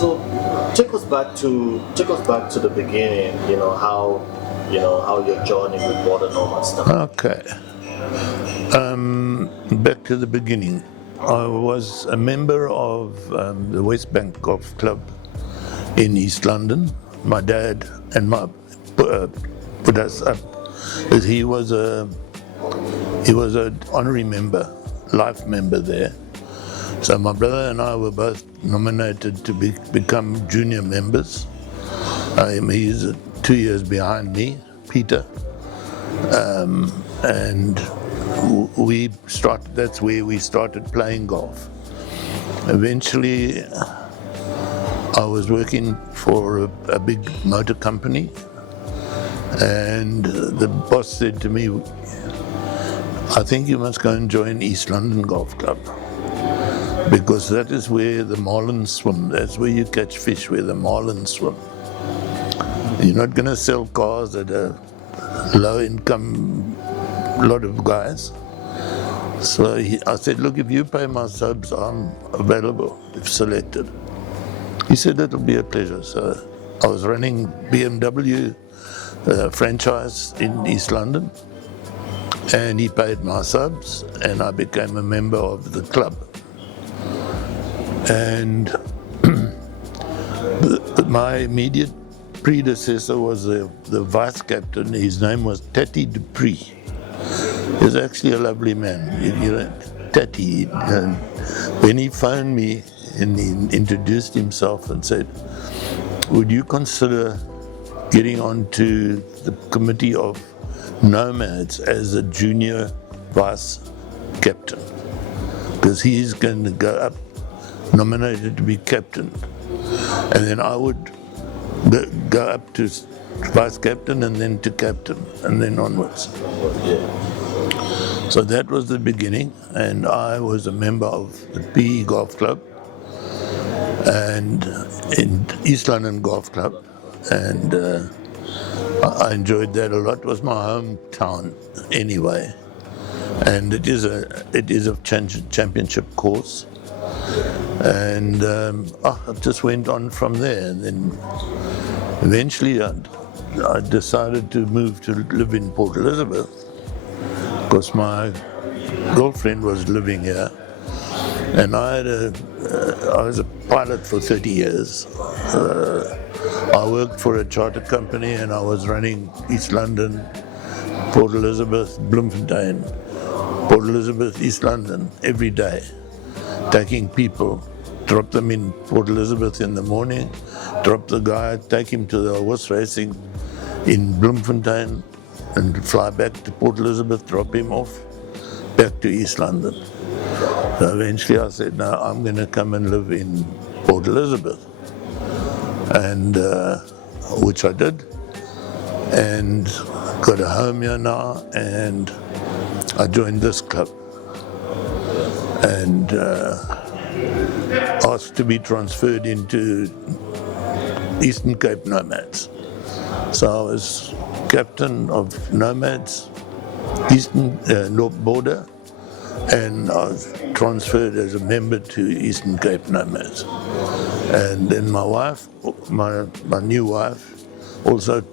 So take us back to the beginning. How your journey with Border Nomads started. Okay. Back to the beginning. I was a member of the West Bank Golf Club in East London. My dad and put us up. As he was an honorary member, life member there. So my brother and I were both nominated to become junior members. He's 2 years behind me, Peter, and that's where we started playing golf. Eventually, I was working for a big motor company, and the boss said to me, I think you must go and join East London Golf Club, because that is where the marlins swim. That's where you catch fish, where the marlins swim. You're not going to sell cars at a low-income lot of guys. So I said, look, if you pay my subs, I'm available if selected. He said, that'll be a pleasure. So I was running BMW franchise in East London, and he paid my subs, and I became a member of the club. And my immediate predecessor was the vice captain. His name was Tatty Dupree. He was actually a lovely man, Tatty. And when he phoned me and he introduced himself and said, would you consider getting onto the committee of Nomads as a junior vice captain? Because he's going to go up, nominated to be captain. And then I would go up to vice captain and then to captain and then onwards. So that was the beginning, and I was a member of the PE Golf Club and in East London Golf Club, and I enjoyed that a lot. It was my hometown anyway, and it is a championship course, and I just went on from there, and then eventually I decided to move to live in Port Elizabeth because my girlfriend was living here, and I was a pilot for 30 years. I worked for a charter company, and I was running East London, Port Elizabeth, Bloemfontein, Port Elizabeth, East London every day, taking people, drop them in Port Elizabeth in the morning, drop the guy, take him to the horse racing in Bloemfontein, and fly back to Port Elizabeth, drop him off, back to East London. So eventually I said, no, I'm going to come and live in Port Elizabeth, and which I did, and got a home here now, and I joined this club, and asked to be transferred into Eastern Cape Nomads. So I was captain of Nomads, Eastern North Border, and I was transferred as a member to Eastern Cape Nomads. And then my wife, my new wife, also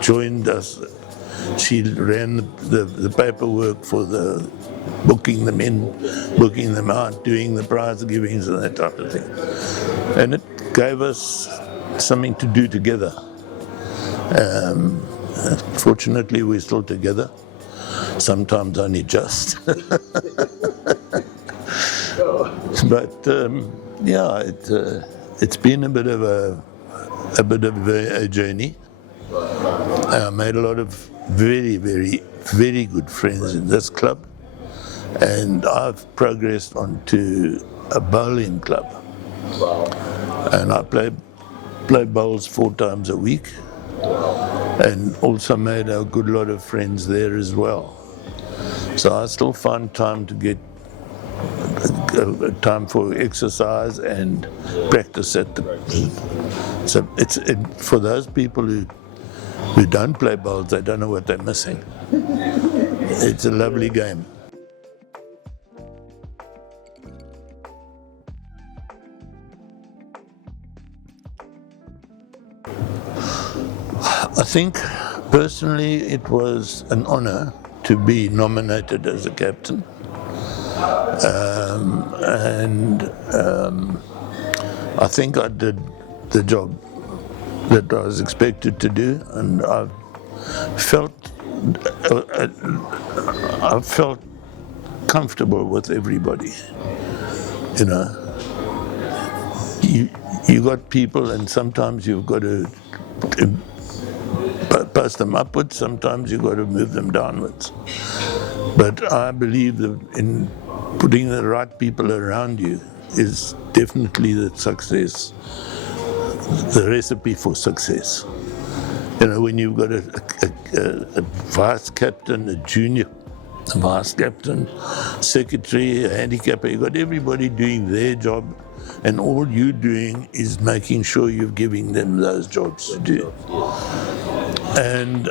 joined us. She ran the paperwork for the booking them in, booking them out, doing the prize givings and that type of thing. And it gave us something to do together. Fortunately, we're still together, sometimes only just. But yeah, it's been a bit of a journey. I made a lot of very, very, very good friends in this club, and I've progressed onto a bowling club. And I play bowls 4 times a week, and also made a good lot of friends there as well. So I still find time to get time for exercise and practice at the. So for those people who don't play bowls, they don't know what they're missing. It's a lovely game. I think personally it was an honor to be nominated as a captain. And I think I did the job that I was expected to do, and felt I felt comfortable with everybody. You know, you got people, and sometimes you've got to pass them upwards. Sometimes you've got to move them downwards. But I believe that in putting the right people around you is definitely the success, the recipe for success. You know, when you've got a vice captain, a junior vice captain, secretary, a handicapper, you've got everybody doing their job, and all you're doing is making sure you're giving them those jobs to do. And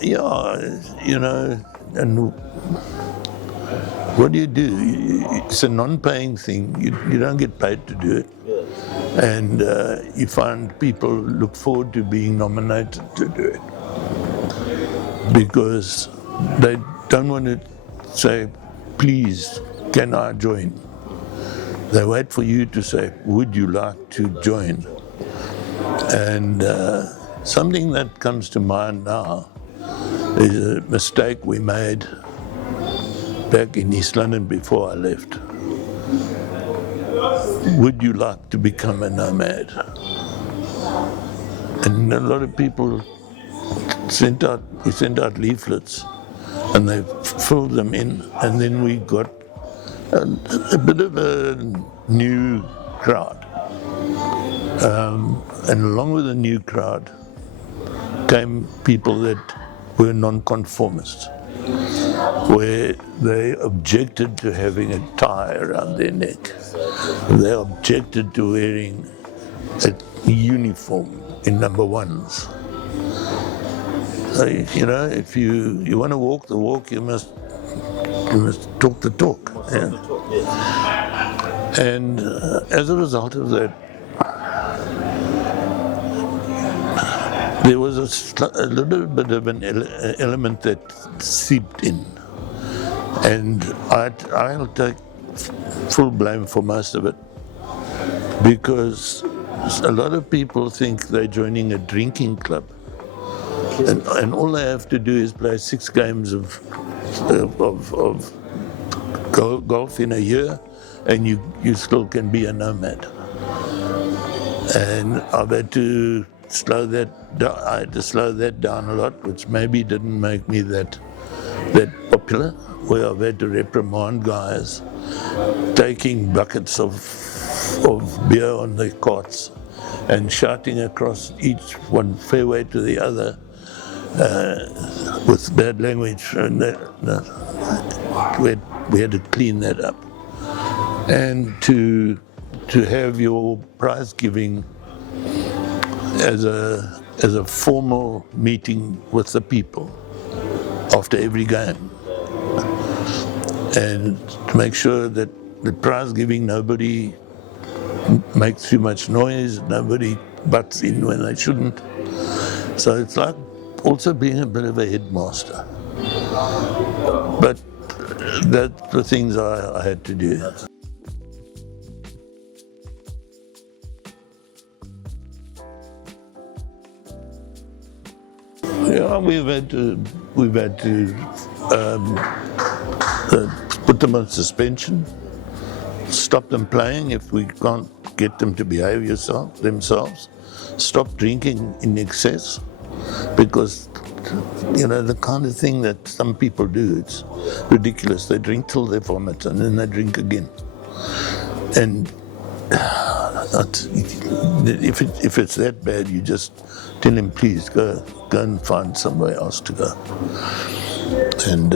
you know, and what do? It's a non-paying thing. You don't get paid to do it. And you find people look forward to being nominated to do it because they don't want to say, please, can I join? They wait for you to say, would you like to join? And something that comes to mind now is a mistake we made back in East London before I left. Would you like to become a nomad? And a lot of people we sent out leaflets, and they filled them in, and then we got a bit of a new crowd. And along with the new crowd came people that were non-conformists, where they objected to having a tie around their neck. They objected to wearing a uniform in number ones. So, you know, if you want to walk the walk, you must talk the talk. Yeah. And as a result of that, there was a little bit of an element that seeped in. And I'll take full blame for most of it, because a lot of people think they're joining a drinking club, and all they have to do is play 6 games of golf in a year, and you still can be a nomad. And I've had to slow that down. I had to slow that down a lot, which maybe didn't make me that popular, where I've had to reprimand guys taking buckets of beer on their carts and shouting across each one fairway to the other with bad language, and we had to clean that up. And to have your prize giving as a formal meeting with the people after every game, and to make sure that the prize giving, nobody makes too much noise, nobody butts in when they shouldn't. So it's like also being a bit of a headmaster. But that's the things I had to do. Yeah, we've had to put them on suspension, stop them playing if we can't get them to behave themselves, stop drinking in excess, because you know the kind of thing that some people do, it's ridiculous. They drink till they vomit and then they drink again. And if it's that bad, you just tell him, please go and find somewhere else to go. And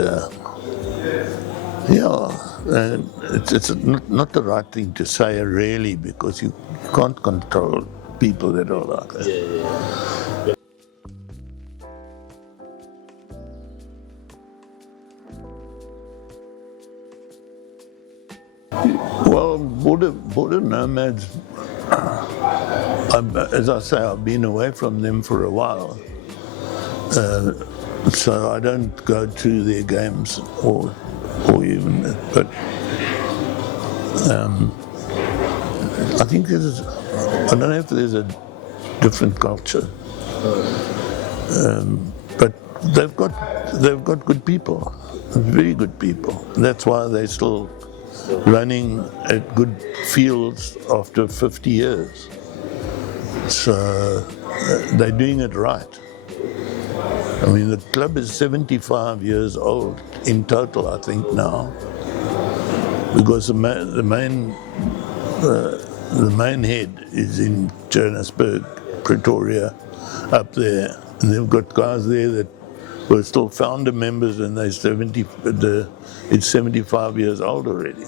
it's not the right thing to say, really, because you can't control people that are like that. Yeah. Well, Border Nomads, as I say, I've been away from them for a while. So I don't go to their games or even, but I think I don't know if there's a different culture, but they've got good people, very good people. That's why they're still running at good fields after 50 years. So they're doing it right. I mean, the club is 75 years old in total, I think, now, because the main head is in Johannesburg, Pretoria, up there, and they've got guys there that were still founder members, and they're it's 75 years old already.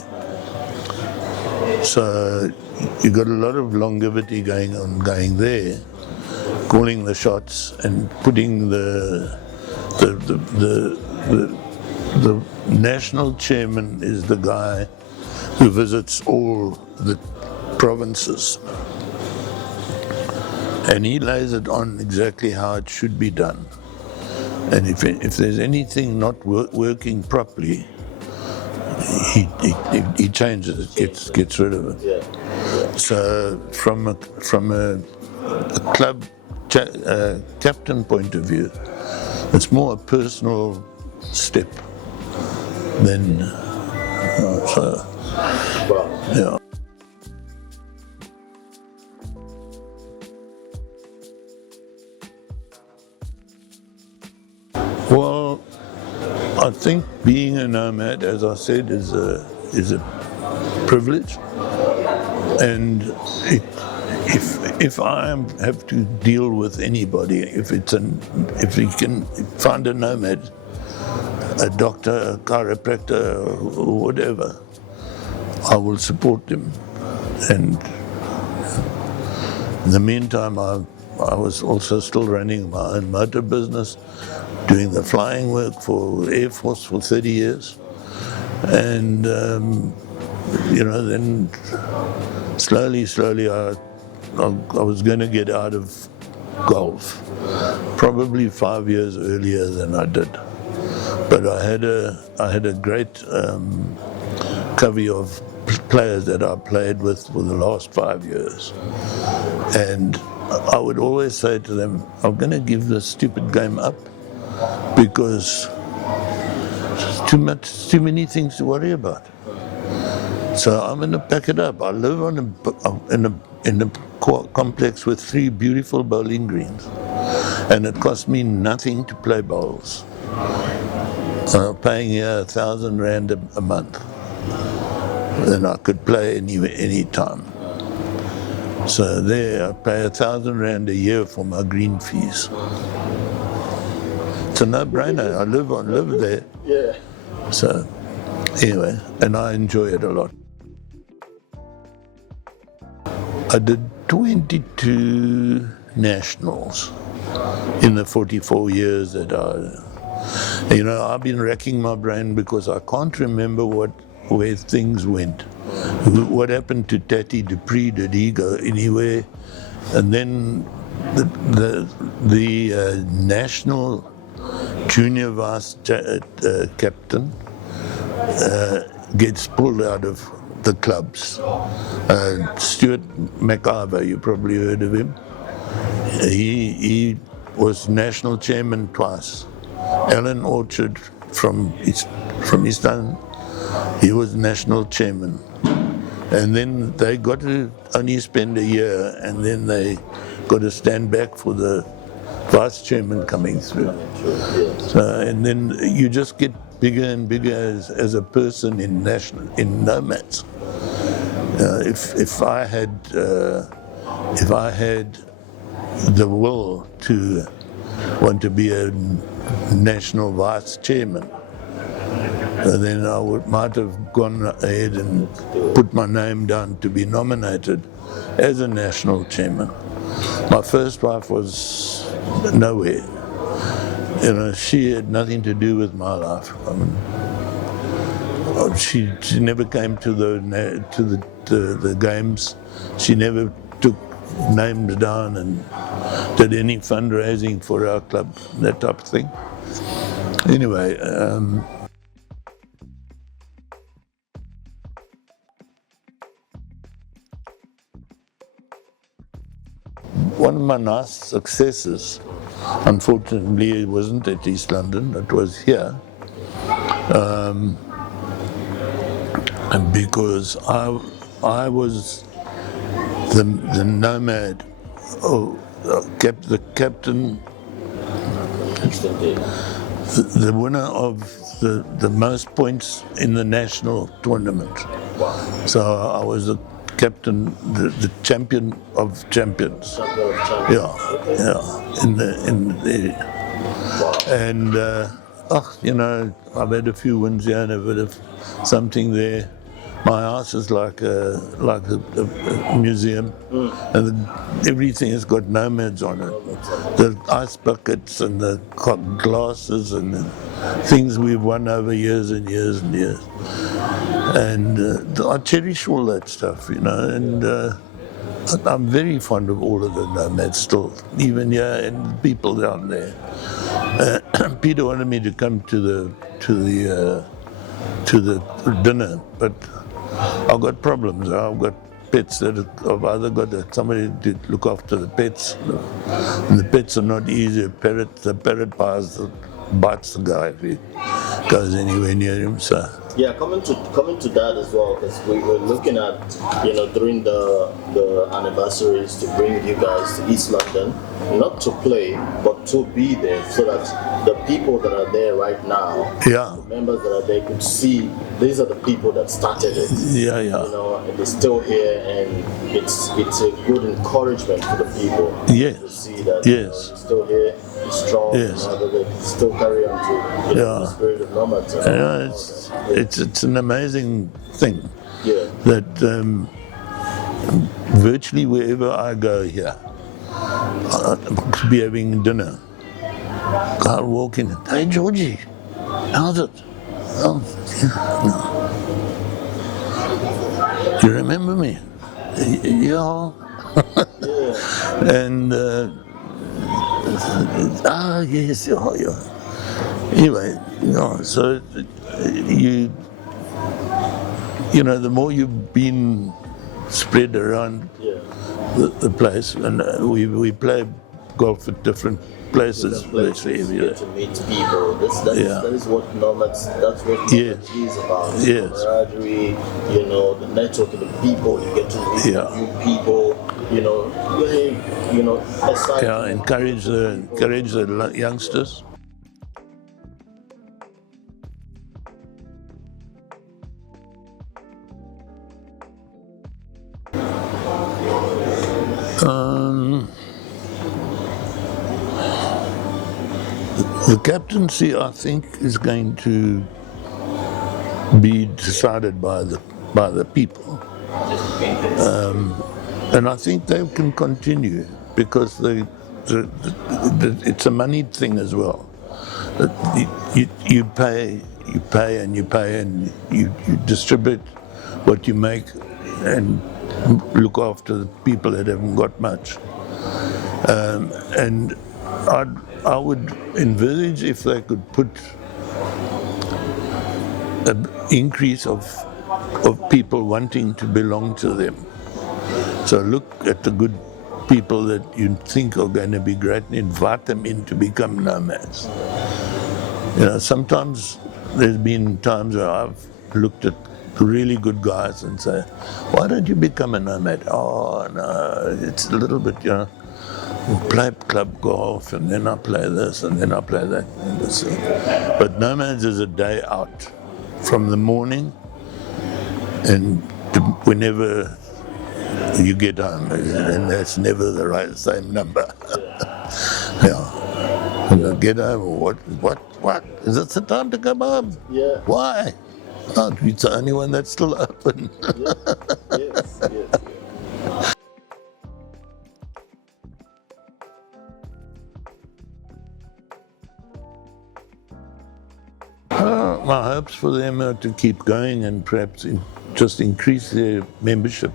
So you've got a lot of longevity going there, calling the shots and putting the national chairman is the guy who visits all the provinces, and he lays it on exactly how it should be done. And if there's anything not working properly, he changes it, gets rid of it. Yeah. So from a club captain point of view, it's more a personal step than so. Wow. Yeah. Well, I think being a nomad, as I said, is a privilege, and if I have to deal with anybody, if we can find a nomad, a doctor, a chiropractor, or whatever, I will support them. And in the meantime, I was also still running my own motor business, doing the flying work for Air Force for 30 years. And, then slowly, I was going to get out of golf, probably 5 years earlier than I did. But I had a great covey of players that I played with for the last 5 years. And I would always say to them, I'm going to give this stupid game up because there's too many things to worry about. So I'm going to pack it up. I live in a complex with 3 beautiful bowling greens, and it cost me nothing to play bowls. I'm paying here 1,000 rand a month, and I could play any time. So there, I pay 1,000 rand a year for my green fees. It's a no-brainer. I live there. Yeah. So anyway, and I enjoy it a lot. I did 22 nationals in the 44 years that I've been racking my brain because I can't remember where things went. What happened to Tatty Dupree? Did he go anywhere? And then the national junior vice captain gets pulled out of the clubs. Stuart McIver, you probably heard of him. He was national chairman twice. Alan Orchard from Eastern, he was national chairman. And then they got to only spend a year, and then they got to stand back for the vice chairman coming through. So, and then you just get bigger and bigger as a person in nomads. If I had the will to want to be a national vice chairman, then I might have gone ahead and put my name down to be nominated as a national chairman. My first wife was nowhere. She had nothing to do with my life. I mean, she never came to the games. She never took names down and did any fundraising for our club, that type of thing. Anyway, one of my nice successes, unfortunately, it wasn't at East London, it was here. And because I was the nomad, the captain, the winner of the most points in the national tournament. So I was the captain, the champion of champions. Yeah. In the and I've had a few wins here and a bit of something there. My house is like a museum, and everything has got nomads on it. The ice buckets and the glasses and the things we've won over years and years and years. And I cherish all that stuff, and I'm very fond of all of the nomads still, even here and people down there. Peter wanted me to come to the dinner, but I've got problems. I've got pets that I've either got somebody to look after the pets, and the pets are not easy. The parrot bites the guy if he goes anywhere near him. So yeah, coming to that as well, because we were looking at during the anniversaries to bring you guys to East London, not to play but to be there, so that the people that are there right now, the members that are there, could see these are the people that started it. And they're still here, and it's a good encouragement for the people to see that you're still here, you're strong, that they can still carry on to the spirit of nomads. It's an amazing thing that virtually wherever I go here, I could be having dinner. I'll walk in, hey Georgie, how's it? Oh, you remember me? Yeah. And yes, yeah. Anyway, so the more you've been spread around the place, and we play golf at different places. You to meet people. That is what nomads. That's what nomads is about. Camaraderie. The network of the people. You get to meet new people. Encourage the youngsters. The captaincy, I think, is going to be decided by the people, and I think they can continue because it's a money thing as well. You pay, and you distribute what you make and look after the people that haven't got much. And I would envisage if they could put an increase of people wanting to belong to them. So look at the good people that you think are going to be great and invite them in to become nomads. Sometimes there's been times where I've looked at really good guys and say, why don't you become a nomad? Oh no, it's a little bit, play club golf, and then I play this, and then I play that. But nomads is a day out from the morning and to whenever you get home, and that's never the same number. And I get home, what? Is it the time to come home? Yeah. Why? Oh, it's the only one that's still open. Yes. My hopes for them are to keep going and perhaps just increase their membership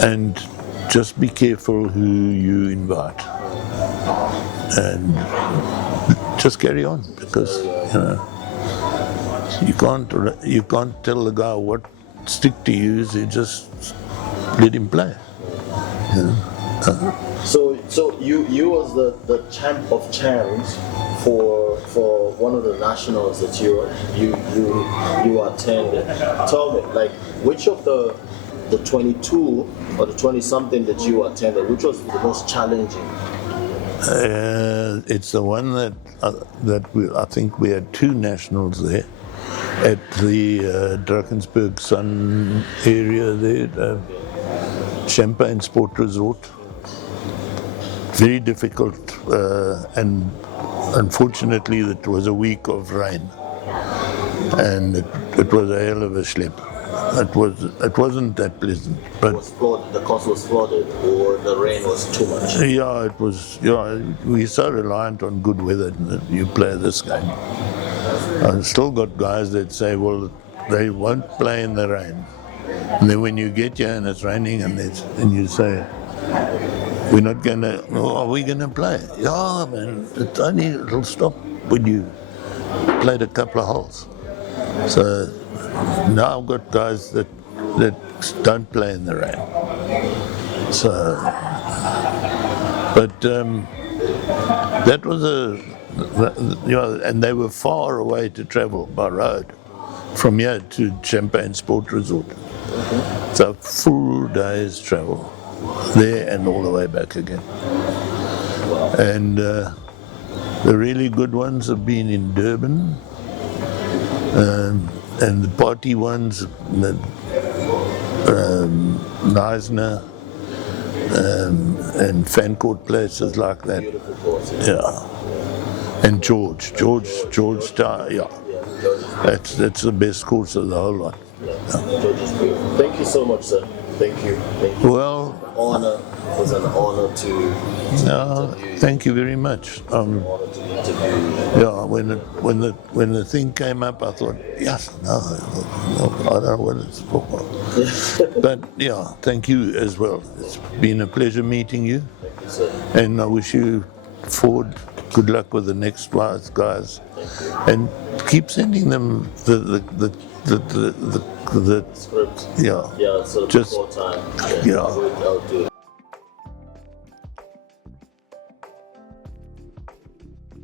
and just be careful who you invite, and just carry on, because you can't tell the guy what stick to use. You just let him play. So you was the champ of champs for one of the nationals that you attended. Tell me, like, which of the 22 or the 20 something that you attended, which was the most challenging? It's the one that I think we had two nationals there at the Drakensberg Sun area there, Champagne Sport Resort. Very difficult, and unfortunately it was a week of rain, and it was a hell of a schlep. It wasn't that pleasant, but The course was flooded, or the rain was too much. yeah, it was. Yeah, we're so reliant on good weather that you play this game. I've still got guys that say, well, they won't play in the rain, and then when you get here and it's raining, and you say, we're not gonna. Oh, are we gonna play? Yeah, man. It'll stop when you played a couple of holes. So now I've got guys that don't play in the rain. So, but that was and they were far away to travel by road from here to Champagne Sport Resort. So full day's travel there and all the way back again. And the really good ones have been in Durban, and the party ones, Neisner, and Fancourt places like that. Beautiful course. Yeah. And George Town, yeah. That's the best course of the whole lot. Yeah. George is beautiful. Thank you so much, sir. Thank you. Well, It was an honor to interview you. thank you very much. An honor to interview you. Yeah, when the thing came up, I thought, yes, no, I don't know what it's for. But yeah, thank you as well. It's been a pleasure meeting you. Thank you, sir. And I wish you forward good luck with the next guys. And keep sending them the Script. yeah. Yeah, so Just- before time. Yeah. I'll do it.